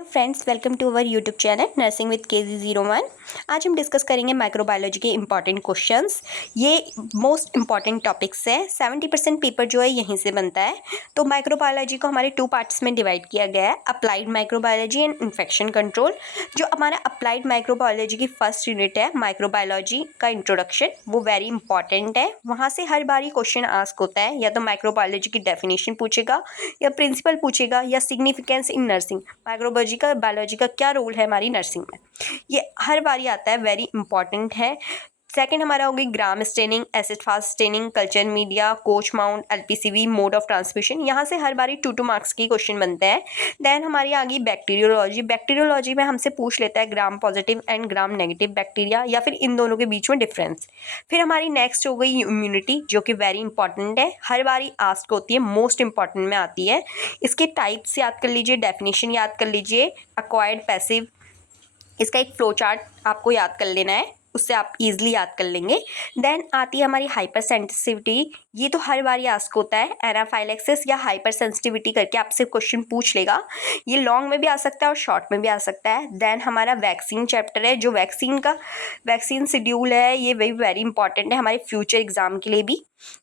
Hello friends, welcome to our YouTube channel nursing with KZ01। आज हम discuss करेंगे microbiology के इंपॉर्टेंट क्वेश्चंस। ये मोस्ट इंपॉर्टेंट टॉपिक्स है। 70% पेपर जो है यहीं से बनता है। तो माइक्रोबायोलॉजी को हमारे 2 पार्ट्स में डिवाइड किया गया है, applied microbiology and infection control. जो हमारा अप्लाइड माइक्रोबायोलॉजी की फर्स्ट यूनिट है, माइक्रोबायोलॉजी का इंट्रोडक्शन, वो वेरी इंपॉर्टेंट है। वहाँ से हर बार ही क्वेश्चन आस्क होता है, या तो माइक्रोबायोलॉजी की डेफिनेशन पूछेगा, या प्रिंसिपल पूछेगा, या सिग्निफिकेंस इन नर्सिंग, बायोलॉजी का क्या रोल है हमारी नर्सिंग में। ये हर बार ही आता है, वेरी इंपॉर्टेंट है। सेकंड हमारा होगी gram staining, acid fast staining, culture media, कोच mount, LPCV, mode of transmission. यहाँ से हर बारी 2 मार्क्स की क्वेश्चन बनते हैं। देन हमारी आ गई बैक्टीरियोलॉजी। बैक्टीरियोलॉजी में हमसे पूछ लेता है gram positive and gram negative bacteria, या फिर इन दोनों के बीच में डिफरेंस। फिर हमारी नेक्स्ट हो गई इम्यूनिटी, जो कि वेरी इंपॉर्टेंट है, हर बारी आस्क होती है, मोस्ट इंपॉर्टेंट में आती है। इसके टाइप्स याद कर लीजिए, डेफिनेशन याद कर लीजिए, एक्वायर्ड, पैसिव। इसका एक फ्लो चार्ट आपको याद कर लेना है, उससे आप इजीली याद कर लेंगे। देन आती है हमारी हाइपर सेंसिटिविटी। ये तो हर बार आस्क होता है, एनाफाइलेक्सिस या हाइपर सेंसिटिविटी करके आपसे क्वेश्चन पूछ लेगा। ये लॉन्ग में भी आ सकता है और शॉर्ट में भी आ सकता है। देन हमारा वैक्सीन चैप्टर है, जो वैक्सीन शेड्यूल है, ये वेरी इंपॉर्टेंट है हमारे फ्यूचर एग्जाम के लिए भी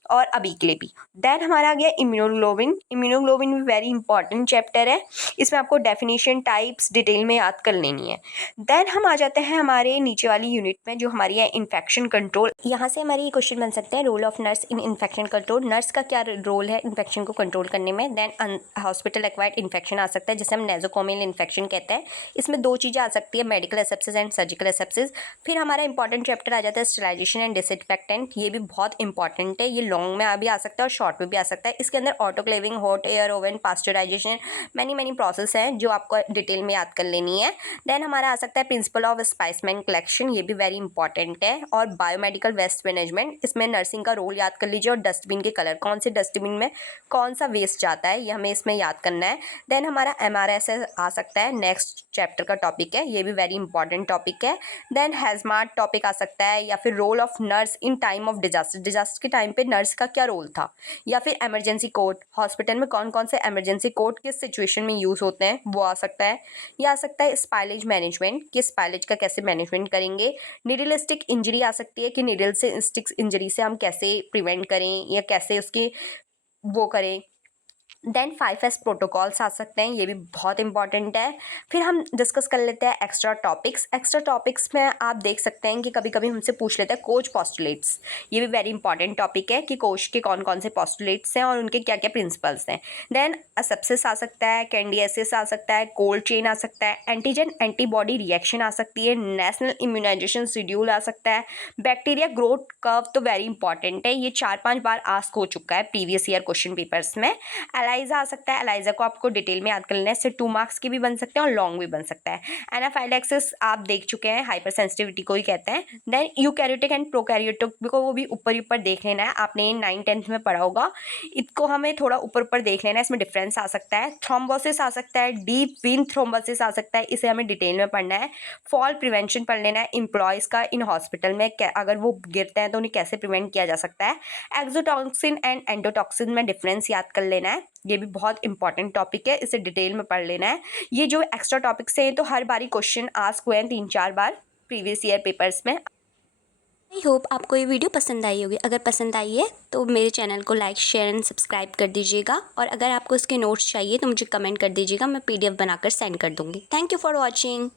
और अभी के लिए भी। देन हमारा आ गया इम्यूनोग्लोबिन। इम्यूनोग्लोबिन भी वेरी इंपॉर्टेंट चैप्टर है, इसमें आपको डेफिनेशन, टाइप्स डिटेल में याद कर लेनी है। देन हम आ जाते हैं हमारे नीचे वाली यूनिट में, जो हमारी है इन्फेक्शन कंट्रोल। यहाँ से हमारे ये क्वेश्चन बन सकते हैं, role of nurse in infection control. Nurse का क्या रोल है इन्फेक्शन को कंट्रोल करने में। देन हॉस्पिटल एक्वायर्ड इन्फेक्शन आ सकता है, जिसे हम नेजोकोमियल इन्फेक्शन कहते हैं। इसमें 2 चीज़ें आ सकती है, medical asepsis and surgical asepsis. फिर हमारा इंपॉर्टेंट चैप्टर आ जाता है स्टेरिलाइजेशन एंड डिसइंफेक्टेंट। ये भी बहुत इंपॉर्टेंट है, ये लॉन्ग में भी आ सकता है और शॉर्ट में भी आ सकता है। इसके अंदर autoclaving, hot air oven, pasteurization, many process हैं जो आपको डिटेल में याद कर लेनी है। देन हमारा आ सकता है प्रिंसिपल ऑफ स्पाइसमेंट कलेक्शन, ये भी वेरी इंपॉर्टेंट है। और बायोमेडिकल वेस्ट मैनेजमेंट, इसमें नर्सिंग का रोल याद कर लीजिए, और डस्टबिन के कलर, कौन से डस्टबिन में कौन सा वेस्ट जाता है, ये हमें इसमें याद करना है। देन हमारा MRS आ सकता है, नेक्स्ट चैप्टर का टॉपिक है, ये भी वेरी इंपॉर्टेंट टॉपिक है। देन हैजमाट टॉपिक आ सकता है, या फिर role of nurse in time of disaster. Disaster के टाइम पे नर्स का क्या रोल था, या फिर इमरजेंसी कोड, हॉस्पिटल में कौन कौन से इमरजेंसी कोड किस सिचुएशन में यूज़ होते हैं, वो आ सकता है। यह आ सकता है स्पाइलेज मैनेजमेंट, कि स्पाइलेज का कैसे मैनेजमेंट करेंगे। निडल स्टिक इंजरी आ सकती है, कि निडल से स्टिक्स इंजरी से हम कैसे प्रिवेंट करें, या कैसे उसके वो करें। देन 5S प्रोटोकॉल्स आ सकते हैं, ये भी बहुत इंपॉर्टेंट है। फिर हम डिस्कस कर लेते हैं एक्स्ट्रा टॉपिक्स। एक्स्ट्रा टॉपिक्स में आप देख सकते हैं कि कभी कभी हमसे पूछ लेते हैं कोच पॉस्टुलेट्स। ये भी वेरी इंपॉर्टेंट टॉपिक है, कि कोच के कौन कौन से पॉस्टुलेट्स हैं और उनके क्या क्या प्रिंसिपल्स हैं। देन एसेप्सिस आ सकता है, कैंडियासिस आ सकता है, कोल्ड चेन आ सकता है, एंटीजन एंटीबॉडी रिएक्शन आ सकती है, नेशनल इम्यूनाइजेशन शेड्यूल आ सकता है, बैक्टीरिया ग्रोथ कर्व तो वेरी इंपॉर्टेंट है, ये 4-5 बार आस्क हो चुका है प्रीवियस ईयर क्वेश्चन पेपर्स में। एलाइजा आ सकता है, एलाइजा को आपको डिटेल में याद कर लेना है, इससे 2 मार्क्स की भी बन सकते हैं और लॉन्ग भी बन सकता है। एनाफाइलेक्सिस आप देख चुके हैं, हाइपर सेंसिटिविटी को ही कहते हैं। देन यूकैरियोटिक एंड प्रोकैरियोटिक को वो भी ऊपर ही ऊपर देख लेना है, आपने 9th-10th में पढ़ा होगा, इसको हमें थोड़ा ऊपर ऊपर देख लेना है, इसमें डिफरेंस आ सकता है। थ्रोम्बोसिस आ सकता है, डीप वेन थ्रोम्बोसिस आ सकता है, इसे हमें डिटेल में पढ़ना है। फॉल प्रिवेंशन पढ़ लेना है, एम्प्लॉयज़ का इन हॉस्पिटल में अगर वो गिरते हैं तो उन्हें कैसे प्रिवेंट किया जा सकता है। एक्सोटॉक्सिन एंड एंडोटॉक्सिन में डिफरेंस याद कर लेना है, ये भी बहुत इंपॉर्टेंट टॉपिक है, इसे डिटेल में पढ़ लेना है। ये जो एक्स्ट्रा टॉपिक्स हैं तो हर बारी क्वेश्चन आस्क हुए हैं 3-4 बार प्रीवियस ईयर पेपर्स में। आई होप आपको ये वीडियो पसंद आई होगी। अगर पसंद आई है तो मेरे चैनल को लाइक, शेयर एंड सब्सक्राइब कर दीजिएगा, और अगर आपको इसके नोट्स चाहिए तो मुझे कमेंट कर दीजिएगा, मैं PDF बनाकर सेंड कर दूँगी। Thank you for watching.